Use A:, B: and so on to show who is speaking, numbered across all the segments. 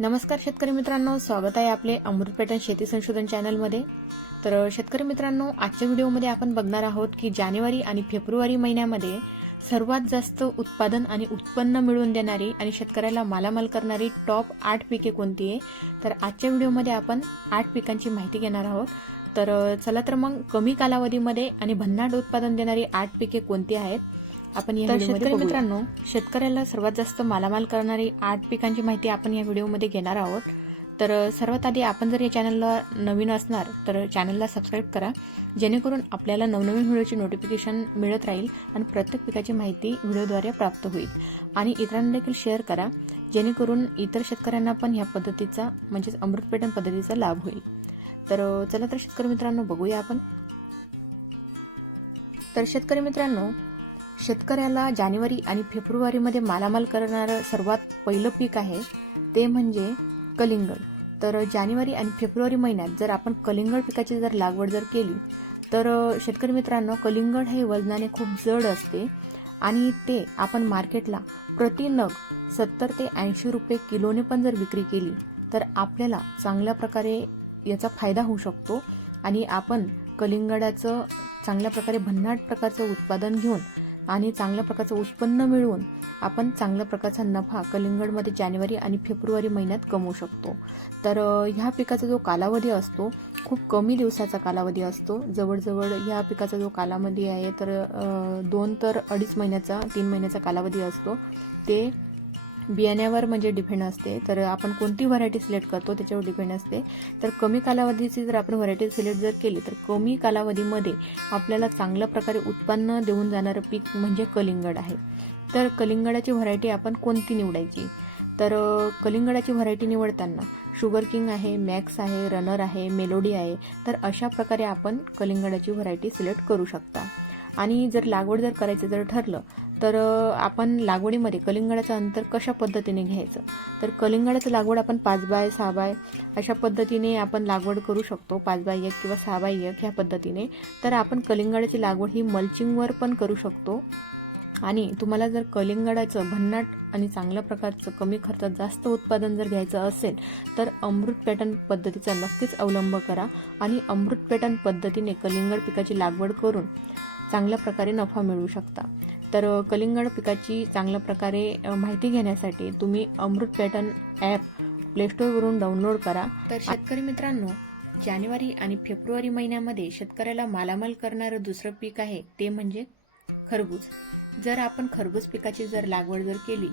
A: नमस्कार शेतकरी मित्रांनो स्वागत आहे आपले अमृत पॅटर्न शेती संशोधन चॅनलमध्ये. तर शेतकरी मित्रांनो आजच्या व्हिडिओमध्ये आपण बघणार आहोत की जानेवारी आणि फेब्रुवारी महिन्यामध्ये सर्वात जास्त उत्पादन आणि उत्पन्न मिळवून देणारी आणि शेतकऱ्याला मालामाल करणारी टॉप आठ पिके कोणती आहे? तर आजच्या व्हिडिओमध्ये आपण आठ पिकांची माहिती घेणार आहोत. तर चला तर मग कमी कालावधीमध्ये आणि भन्नाट उत्पादन देणारी आठ पिके कोणती आहेत? आपण या
B: शेतकरी.
A: मित्रांनो शेतकऱ्याला सर्वात जास्त मालामाल करणारी आठ पिकांची माहिती आपण या व्हिडिओमध्ये घेणार आहोत. तर सर्वात आधी आपण जर या चॅनलला नवीन असणार तर चॅनलला सबस्क्राईब करा जेणेकरून आपल्याला नवनवीन व्हिडिओची नोटिफिकेशन मिळत राहील आणि प्रत्येक पिकाची माहिती व्हिडिओद्वारे प्राप्त होईल. आणि इतरांना देखील शेअर करा जेणेकरून इतर शेतकऱ्यांना पण ह्या पद्धतीचा म्हणजेच अमृतपेटन पद्धतीचा लाभ होईल. तर चला तर शेतकरी मित्रांनो बघूया आपण. तर शेतकरी मित्रांनो शेतकऱ्याला जानेवारी आणि फेब्रुवारीमध्ये मालामाल करणारं सर्वात पहिलं पीक आहे ते म्हणजे कलिंगड. तर जानेवारी आणि फेब्रुवारी महिन्यात जर आपण कलिंगड पिकाची जर लागवड जर केली तर शेतकरी मित्रांनो कलिंगड हे वजनाने खूप जड असते आणि ते आपण मार्केटला प्रति नग सत्तर ते ऐंशी रुपये किलोने पण जर विक्री केली तर आपल्याला चांगल्या प्रकारे याचा फायदा होऊ शकतो आणि आपण कलिंगडाचं चांगल्या प्रकारे भन्नाट प्रकारचं उत्पादन घेऊन आणि चांगल्या प्रकारचं उत्पन्न मिळवून आपण चांगल्या प्रकारचा नफा कलिंगडमध्ये जानेवारी आणि फेब्रुवारी महिन्यात कमवू शकतो. तर ह्या पिकाचा जो कालावधी असतो खूप कमी दिवसाचा कालावधी असतो. जवळजवळ ह्या पिकाचा जो कालावधी आहे तर दोन तर अडीच महिन्याचा तीन महिन्याचा कालावधी असतो. ते बियाण्यावर म्हणजे डिपेंड असते. तर आपण कोणती व्हरायटी सिलेक्ट करतो त्याच्यावर डिपेंड असते. तर कमी कालावधीची जर आपण व्हरायटी सिलेक्ट जर केली तर कमी कालावधीमध्ये आपल्याला चांगल्या प्रकारे उत्पन्न देऊन जाणारं पीक म्हणजे कलिंगड आहे. तर कलिंगडाची व्हरायटी आपण कोणती निवडायची? तर कलिंगडाची व्हरायटी निवडताना शुगर किंग आहे मॅक्स आहे रनर आहे मेलोडी आहे. तर अशा प्रकारे आपण कलिंगडाची व्हरायटी सिलेक्ट करू शकता. आणि जर लागवड जर करायचं जर ठरलं तर आपण लागवडीमध्ये कलिंगडाचं अंतर कशा पद्धतीने घ्यायचं? तर कलिंगडाचं लागवड आपण पाच बाय सहा बाय अशा पद्धतीने आपण लागवड करू शकतो पाच बाय एक किंवा सहा बाय एक ह्या पद्धतीने. तर आपण कलिंगडाची लागवड ही मल्चिंगवर पण करू शकतो. आणि तुम्हाला जर कलिंगडाचं भन्नाट आणि चांगल्या प्रकारचं कमी खर्चात जास्त उत्पादन जर घ्यायचं असेल तर अमृत पॅटर्न पद्धतीचा नक्कीच अवलंब करा. आणि अमृत पॅटर्न पद्धतीने कलिंगड पिकाची लागवड करून चांगल्या प्रकारे नफा मिळवू शकता. तर कलिंगड पिकाची चांगल्या प्रकारे माहिती घेण्यासाठी तुम्ही अमृत पॅटर्न ॲप प्लेस्टोरवरून डाउनलोड करा. तर शेतकरी मित्रांनो जानेवारी आणि फेब्रुवारी महिन्यामध्ये शेतकऱ्याला मालामाल करणारं दुसरं पीक आहे ते म्हणजे खरबूज. जर आपण खरबूज पिकाची जर लागवड जर केली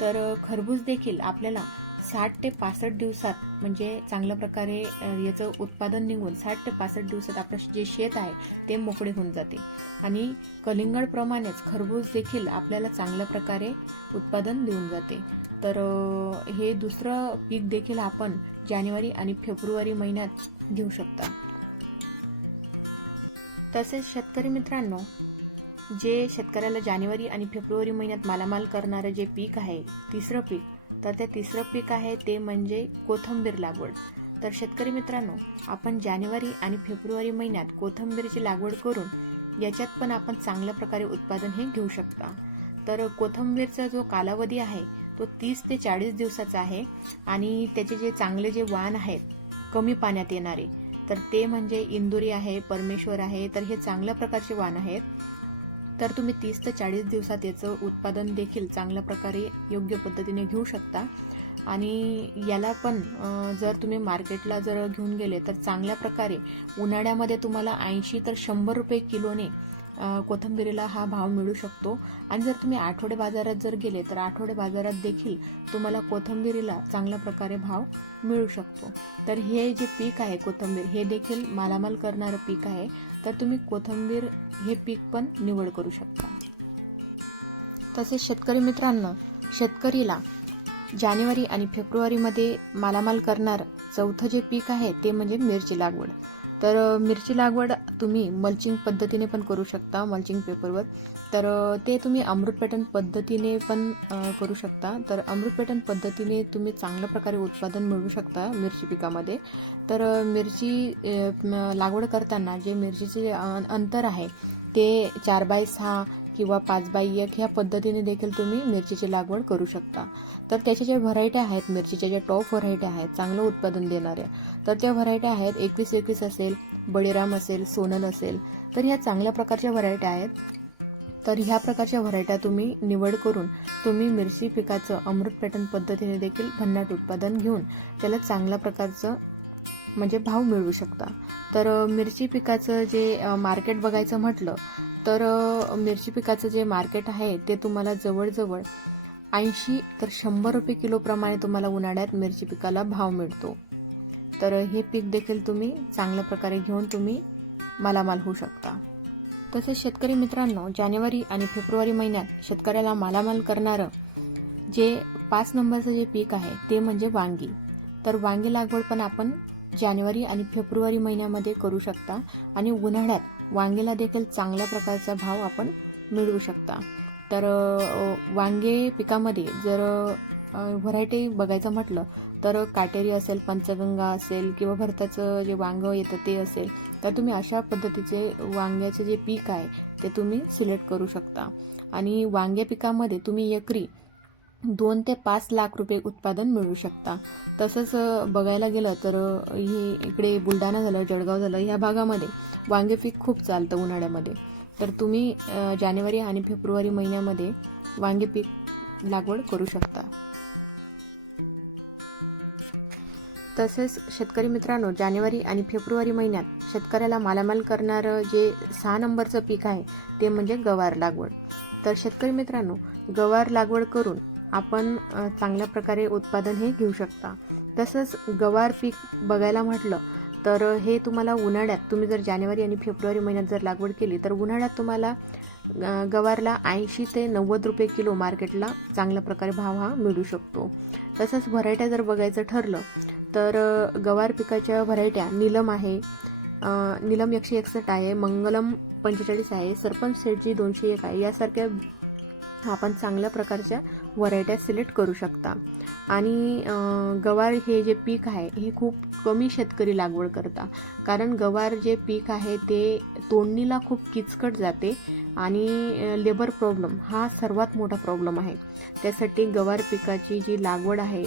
A: तर खरबूज देखील आपल्याला साठ ते पासष्ट दिवसात म्हणजे चांगल्या प्रकारे याचं उत्पादन निघून साठ ते पासष्ट दिवसात आपलं जे शेत आहे ते मोकळे होऊन जाते. आणि कलिंगडप्रमाणेच खरबूज देखील आपल्याला चांगल्या प्रकारे उत्पादन देऊन जाते. तर हे दुसरं पीक देखील आपण जानेवारी आणि फेब्रुवारी महिन्यात घेऊ शकता. तसेच शेतकरी मित्रांनो जे शेतकऱ्याला जानेवारी आणि फेब्रुवारी महिन्यात मालामाल करणारं जे पीक आहे तिसरं पीक तर ते तिसरं पीक आहे ते म्हणजे कोथंबीर लागवड. तर शेतकरी मित्रांनो आपण जानेवारी आणि फेब्रुवारी महिन्यात कोथंबीरची लागवड करून याच्यात पण आपण चांगल्या प्रकारे उत्पादन हे घेऊ शकता. तर कोथंबीरचा जो कालावधी आहे तो तीस ते चाळीस दिवसाचा आहे आणि त्याचे जे चांगले जे वाण आहेत कमी पाण्यात येणारे तर ते म्हणजे इंदुरी आहे परमेश्वर आहे तर हे चांगल्या प्रकारचे वाण आहेत. तर तुम्ही तीस ते चाळीस दिवसात याचं उत्पादन देखील चांगल्या प्रकारे योग्य पद्धतीने घेऊ शकता. आणि याला पण जर तुम्ही मार्केटला जर घेऊन गेले तर चांगल्या प्रकारे उन्हाळ्यामध्ये तुम्हाला ऐंशी तर शंभर रुपये किलोने कोथंबिरीला हा भाव मिळू शकतो. आणि जर तुम्ही आठवडे बाजारात जर गेले तर आठवडे बाजारात देखील तुम्हाला कोथंबिरीला चांगल्या प्रकारे भाव मिळू शकतो. तर हे जे पीक आहे कोथिंबीर हे देखील मालामाल करणारं पीक आहे. तर तुम्ही कोथिंबीर हे पीक पण निवड करू शकता. तसेच शेतकरी मित्रांनो शेतकरीला जानेवारी आणि फेब्रुवारीमध्ये मालामाल करणार चौथं जे पीक आहे ते म्हणजे मिरची लागवड. तर मिरची लागवड तुम्ही मल्चिंग पद्धतीने पण करू शकता मल्चिंग पेपरवर तर ते तुम्ही अमृत पॅटर्न पद्धतीने पण करू शकता. तर अमृत पॅटर्न पद्धतीने तुम्ही चांगल्या प्रकारे उत्पादन मिळवू शकता मिरची पिकामध्ये. तर मिरची लागवड करताना जे मिरचीचे अंतर आहे ते चार बाय सहा किंवा पाच बाय एक ह्या पद्धतीने देखील तुम्ही मिरचीची लागवड करू शकता. तर त्याच्या ज्या व्हरायटी आहेत मिरचीच्या ज्या टॉप व्हरायटी आहेत चांगलं उत्पादन देणाऱ्या तर त्या व्हरायटी आहेत एकवीस एकवीस असेल बळीराम असेल सोनल असेल तर ह्या चांगल्या प्रकारच्या व्हरायटी आहेत. तर ह्या प्रकारच्या व्हरायट्या तुम्ही निवड करून तुम्ही मिरची पिकाचं अमृत पॅटर्न पद्धतीने देखील भन्नाट उत्पादन घेऊन त्याला चांगल्या प्रकारचं म्हणजे भाव मिळवू शकता. तर मिरची पिकाचं जे मार्केट बघायचं म्हटलं तर मिरची पिकाचं जे मार्केट आहे ते तुम्हाला जवळजवळ ऐंशी तर शंभर रुपये किलोप्रमाणे तुम्हाला उन्हाळ्यात मिरची पिकाला भाव मिळतो. तर हे पीक देखील तुम्ही चांगल्या प्रकारे घेऊन तुम्ही मालामाल होऊ शकता. तसेच शेतकरी मित्रांनो जानेवारी आणि फेब्रुवारी महिन्यात शेतकऱ्याला मालामाल करणारं जे पाच नंबरचं जे पीक आहे ते म्हणजे वांगी. तर वांगी लागवड पण आपण जानेवारी आणि फेब्रुवारी महिन्यामध्ये करू शकता आणि उन्हाळ्यात वांगेला देखील चांगल्या प्रकारचा भाव आपण मिळवू शकता. तर वांगे पिकामध्ये जर व्हरायटी बघायचं म्हटलं तर काटेरी असेल पंचगंगा असेल किंवा भरताचं जे वांगं येतं ते असेल तर तुम्ही अशा पद्धतीचे वांग्याचे जे पीक आहे ते तुम्ही सिलेक्ट करू शकता. आणि वांगे पिकामध्ये तुम्ही एकरी दोन ते पाच लाख रुपये उत्पादन मिळू शकता. तसंच बघायला गेलं तर ही हे इकडे बुलढाणा झालं जळगाव झालं ह्या भागामध्ये वांगे पीक खूप चालतं उन्हाळ्यामध्ये. तर तुम्ही जानेवारी आणि फेब्रुवारी महिन्यामध्ये वांगे पीक लागवड करू शकता. तसेच शेतकरी मित्रांनो जानेवारी आणि फेब्रुवारी महिन्यात शेतकऱ्याला मालामाल करणारं जे सहा नंबरचं पीक आहे ते म्हणजे गवार लागवड. तर शेतकरी मित्रांनो गवार लागवड करून आपण चांगल्या प्रकारे उत्पादन हे घेऊ शकता. तसंच गवार पीक बघायला म्हटलं तर हे तुम्हाला उन्हाळ्यात तुम्ही जर जानेवारी आणि फेब्रुवारी महिन्यात जर लागवड केली तर उन्हाळ्यात तुम्हाला गवारला ऐंशी ते नव्वद रुपये किलो मार्केटला चांगल्या प्रकारे भाव हा मिळू शकतो. तसंच व्हरायट्या जर बघायचं ठरलं तर गवार पिकाच्या व्हरायट्या नीलम आहे नीलम एकशे एकसष्ट आहे मंगलम पंचेचाळीस आहे सरपंच सेटजी दोनशे एक आहे यासारख्या आपण चांगल्या प्रकारच्या व्हरायट्या सिलेक्ट करू शकता. आणि गवार हे जे पीक आहे हे खूप कमी शेतकरी लागवड करता. कारण गवार जे पीक आहे ते तोडणीला खूप किचकट जाते आणि लेबर प्रॉब्लेम हा सर्वात मोठा प्रॉब्लेम आहे. त्यासाठी गवार पिकाची जी लागवड आहे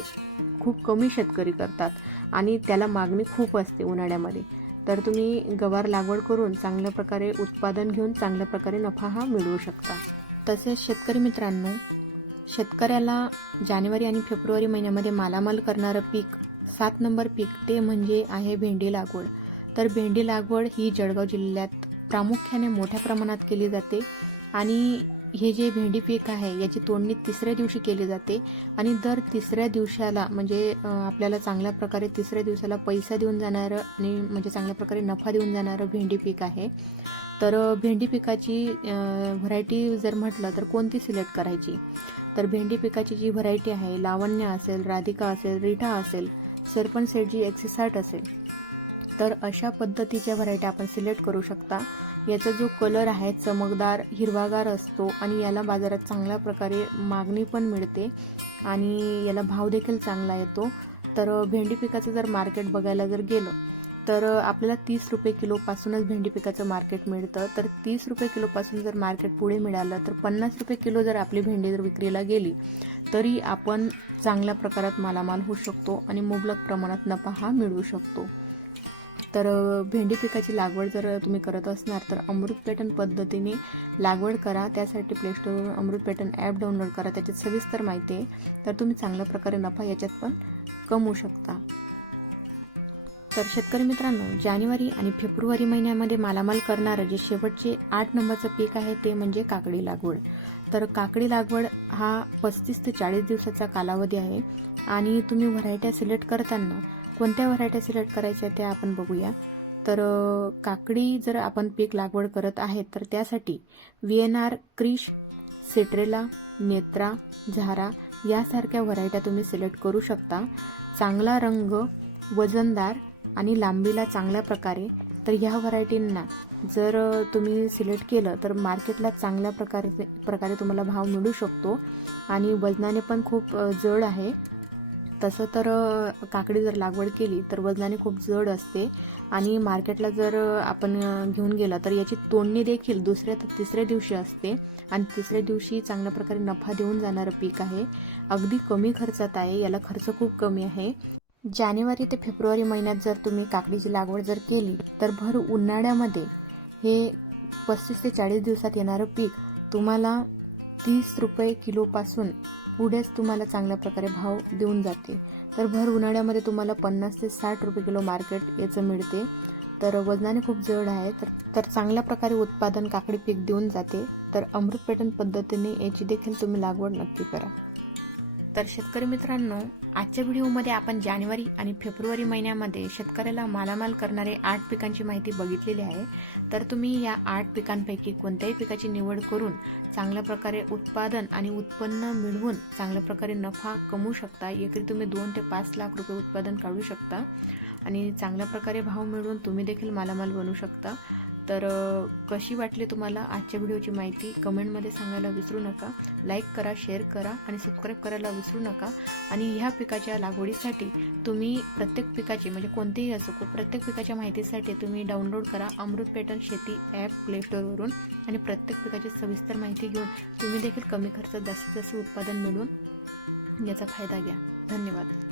A: खूप कमी शेतकरी करतात आणि त्याला मागणी खूप असते उन्हाळ्यामध्ये. तर तुम्ही गवार लागवड करून चांगल्या प्रकारे उत्पादन घेऊन चांगल्या प्रकारे नफा हा मिळवू शकता. तसेच शेतकरी मित्रांनो शेतकऱ्याला जानेवारी आणि फेब्रुवारी महिन्यामध्ये मालामाल करणारं पीक सात नंबर पीक ते म्हणजे आहे भेंडी लागवड. तर भेंडी लागवड ही जळगाव जिल्ह्यात प्रामुख्याने मोठ्या प्रमाणात केली जाते आणि हे जे भेंडी पीक आहे याची तोडणी तिसऱ्या दिवशी केली जाते आणि दर तिसऱ्या दिवसाला म्हणजे आपल्याला चांगल्या प्रकारे तिसऱ्या दिवसाला पैसा देऊन जाणारं आणि म्हणजे चांगल्या प्रकारे नफा देऊन जाणारं भेंडी पीक आहे. तर भेंडी पिकाची व्हरायटी जर म्हटलं तर कोणती सिलेक्ट करायची? तर भेंडी पिकाची जी व्हरायटी आहे लावण्य असेल राधिका असेल रिठा असेल सरपंच सेट जी एकशे साठ असेल तर अशा पद्धतीच्या व्हरायटी आपण सिलेक्ट करू शकता. याचा जो कलर आहे चमकदार हिरवागार असतो आणि याला बाजारात चांगल्या प्रकारे मागणी पण मिळते आणि याला भाव देखील चांगला येतो. तर भेंडी पिकाचं जर मार्केट बघायला जर गेलं तर आपल्याला तीस रुपये किलोपासूनच भेंडी पिकाचं मार्केट मिळतं. तर तीस रुपये किलोपासून जर मार्केट पुढे मिळालं तर पन्नास रुपये किलो जर आपली भेंडी जर विक्रीला गेली तरी आपण चांगल्या प्रकारात मालामाल होऊ शकतो आणि मुबलक प्रमाणात नफा हा मिळवू शकतो. तर भेंडी पिकाची लागवड जर तुम्ही करत असणार तर अमृत पॅटर्न पद्धतीने लागवड करा. त्यासाठी प्लेस्टोरवरून अमृत पॅटर्न ॲप डाउनलोड करा. त्याच्यात सविस्तर माहिती आहे. तर तुम्ही चांगल्या प्रकारे नफा याच्यात पण कमवू शकता. तर शेतकरी मित्रांनो जानेवारी आणि फेब्रुवारी महिन्यामध्ये मालामाल करणारं जे शेवटचे आठ नंबरचं पीक आहे ते म्हणजे काकडी लागवड. तर काकडी लागवड हा पस्तीस ते चाळीस दिवसाचा कालावधी आहे आणि तुम्ही व्हरायट्या सिलेक्ट करताना कोणत्या व्हरायट्या सिलेक्ट करायच्या त्या आपण बघूया. तर काकडी जर आपण पीक लागवड करत आहेत तर त्यासाठी व्ही एन आर क्रिश सेट्रेला नेत्रा झारा यासारख्या व्हरायट्या तुम्ही सिलेक्ट करू शकता. चांगला रंग वजनदार आणि लांबीला चांगल्या प्रकारे तर ह्या व्हरायटींना जर तुम्ही सिलेक्ट केलं तर मार्केटला चांगल्या प्रकारे प्रकारे तुम्हाला भाव मिळू शकतो. आणि वजनाने पण खूप जड आहे. तसं तर काकडी जर लागवड केली तर वजनाने खूप जड असते. आणि मार्केटला जर आपण घेऊन गेला तर याची तोडणी देखील दुसऱ्या तर तिसऱ्या दिवशी असते. आणि तिसऱ्या दिवशी चांगल्या प्रकारे नफा देऊन जाणारं पीक आहे. अगदी कमी खर्चात आहे याला खर्च खूप कमी आहे. जानेवारी ते फेब्रुवारी महिन्यात जर तुम्ही काकडीची लागवड जर केली तर भर उन्हाळ्यामध्ये हे पस्तीस ते चाळीस दिवसात येणारं पीक तुम्हाला तीस रुपये किलोपासून पुढेच तुम्हाला चांगल्या प्रकारे भाव देऊन जाते. तर भर उन्हाळ्यामध्ये तुम्हाला पन्नास ते साठ रुपये किलो मार्केट याचं मिळते. तर वजनाने खूप जड आहे तर तर चांगल्या प्रकारे उत्पादन काकडी पीक देऊन जाते. तर अमृत पेटन पद्धतीने याची देखील तुम्ही लागवड नक्की करा. तर शेतकरी मित्रांनो आजच्या व्हिडिओमध्ये आपण जानेवारी आणि फेब्रुवारी महिन्यामध्ये शेतकऱ्याला मालामाल करणारे आठ पिकांची माहिती बघितलेली आहे. तर तुम्ही या आठ पिकांपैकी कोणत्याही पिकाची निवड करून चांगल्या प्रकारे उत्पादन आणि उत्पन्न मिळवून चांगल्या प्रकारे नफा कमवू शकता. एकरी तुम्ही दोन ते पाच लाख रुपये उत्पादन काढू शकता आणि चांगल्या प्रकारे भाव मिळवून तुम्ही देखील मालामाल बनवू शकता. तर कशी वाटली तुम्हाला आजच्या व्हिडिओची माहिती कमेंटमध्ये सांगायला विसरू नका. लाईक करा शेअर करा आणि सबस्क्राईब करायला विसरू नका. आणि ह्या पिकाच्या लागवडीसाठी तुम्ही प्रत्येक पिकाची म्हणजे कोणतेही असो प्रत्येक पिकाच्या माहितीसाठी तुम्ही डाउनलोड करा अमृत पॅटर्न शेती ॲप प्लेस्टोरवरून आणि प्रत्येक पिकाची सविस्तर माहिती घेऊन तुम्ही देखील कमी खर्चात जास्तीत जास्त उत्पादन मिळवून याचा फायदा घ्या. धन्यवाद.